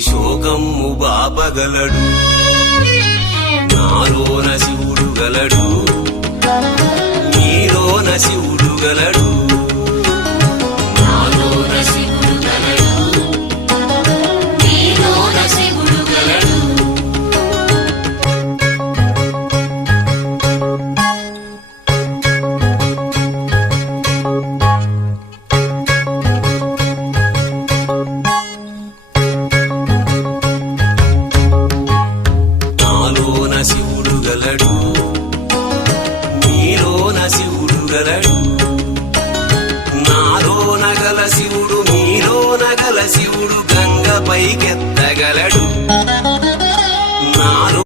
శోకమ్ము బాపగలడు. నాలోన శివుడు గలడు, నీలోన శివుడు గలడు. నాలోన శివుడు గలడు, నీలోన శివుడు గలడు. నాలోన శివుడు గలడు, నీలోన శివుడు గలడు. నాలోన గల శివుడు, నీలోన గల శివుడు గంగ పైకెత్త